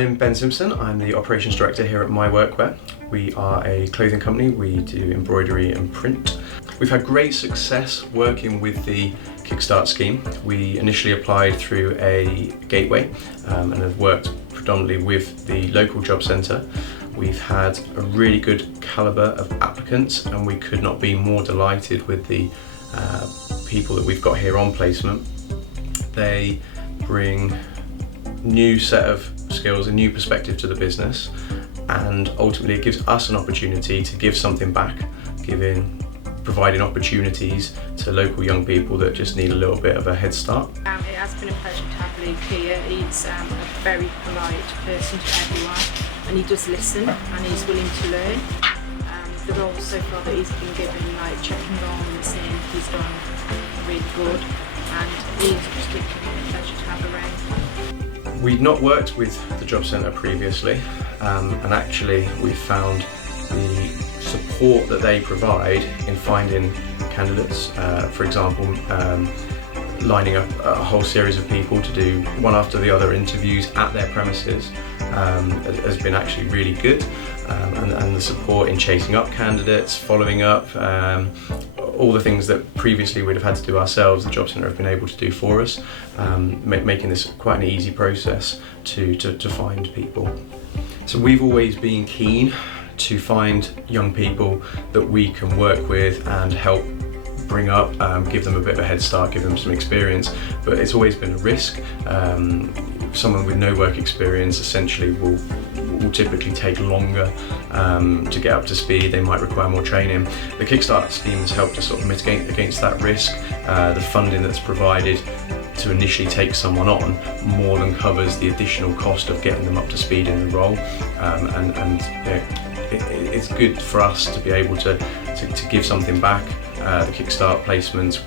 I'm Ben Simpson. I'm the Operations Director here at MyWorkwear. We are a clothing company. We do embroidery and print. We've had great success working with the Kickstart scheme. We initially applied through a gateway and have worked predominantly with the local job centre. We've had a really good calibre of applicants, and we could not be more delighted with the people that we've got here on placement. They bring new set of skills, a new perspective to the business, and ultimately it gives us an opportunity to give something back, providing opportunities to local young people that just need a little bit of a head start. It has been a pleasure to have Luke here. He's a very polite person to everyone, and he does listen and he's willing to learn. The roles so far that he's been given, like checking on and seeing he's done really good, and he's just a pleasure to have around. We'd not worked with the job centre previously, and actually we found the support that they provide in finding candidates, for example, lining up a whole series of people to do one after the other interviews at their premises has been actually really good, and the support in chasing up candidates, following up, all the things that previously we'd have had to do ourselves, the job centre have been able to do for us, making this quite an easy process to find people. So we've always been keen to find young people that we can work with and help bring up, give them a bit of a head start, give them some experience, but it's always been a risk. Someone with no work experience essentially will typically take longer to get up to speed. They might require more training. The Kickstart scheme has helped to sort of mitigate against that risk. The funding that's provided to initially take someone on more than covers the additional cost of getting them up to speed in the role, and you know, it's good for us to be able to give something back. The Kickstart placements,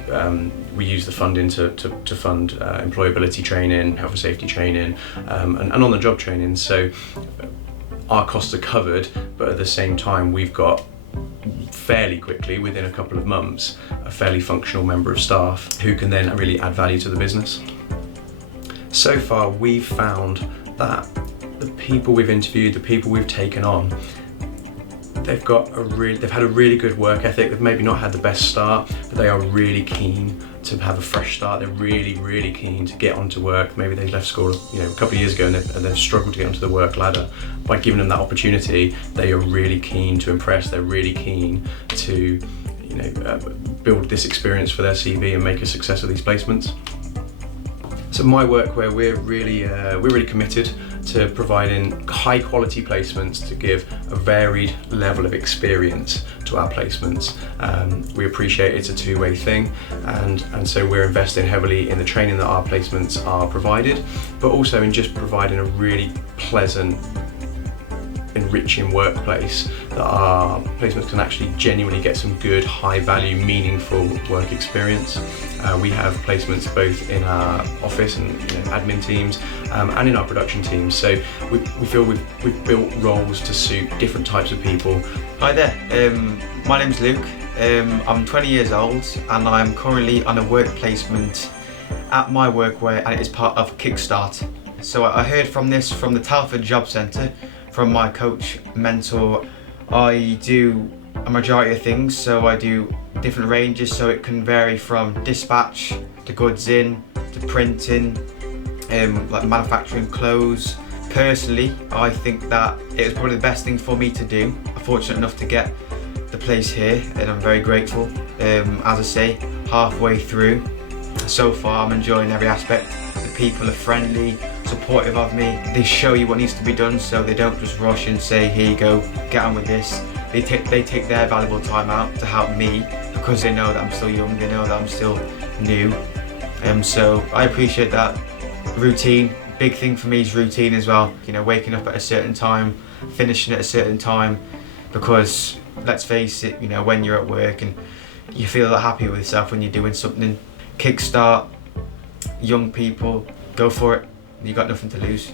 we use the funding to fund employability training, health and safety training, and on the job training. So our costs are covered, but at the same time we've got fairly quickly, within a couple of months, a fairly functional member of staff who can then really add value to the business. So far we've found that the people we've interviewed, the people we've taken on, they've had a really good work ethic. They've maybe not had the best start, but they are really keen to have a fresh start. They're really keen to get onto work. Maybe they left school, a couple of years ago and they've struggled to get onto the work ladder. By giving them that opportunity, they are really keen to impress. They're really keen to, build this experience for their CV and make a success of these placements. So MyWorkwear, we're really committed to providing high quality placements to give a varied level of experience to our placements. We appreciate it's a two-way thing, and so we're investing heavily in the training that our placements are provided, but also in just providing a really pleasant, enriching workplace that our placements can actually genuinely get some good, high value, meaningful work experience. We have placements both in our office and admin teams and in our production teams, so we feel we've built roles to suit different types of people. Hi there, my name's Luke. I'm 20 years old and I'm currently on a work placement at MyWorkwear, and it is part of Kickstart. So I heard from the Telford Job Centre from my coach, mentor. I do a majority of things, so I do different ranges, so it can vary from dispatch to goods in to printing, like manufacturing clothes. Personally, I think that it was probably the best thing for me to do. I'm fortunate enough to get the place here, and I'm very grateful. As I say, halfway through, so far I'm enjoying every aspect. The people are friendly, supportive of me. They show you what needs to be done, so they don't just rush and say, here you go, get on with this. They take their valuable time out to help me, because they know that I'm still young, they know that I'm still new. So I appreciate that. Routine, big thing for me is routine as well. Waking up at a certain time, finishing at a certain time, because let's face it, when you're at work and you feel happy with yourself when you're doing something. Kickstart, young people, go for it. You've got nothing to lose.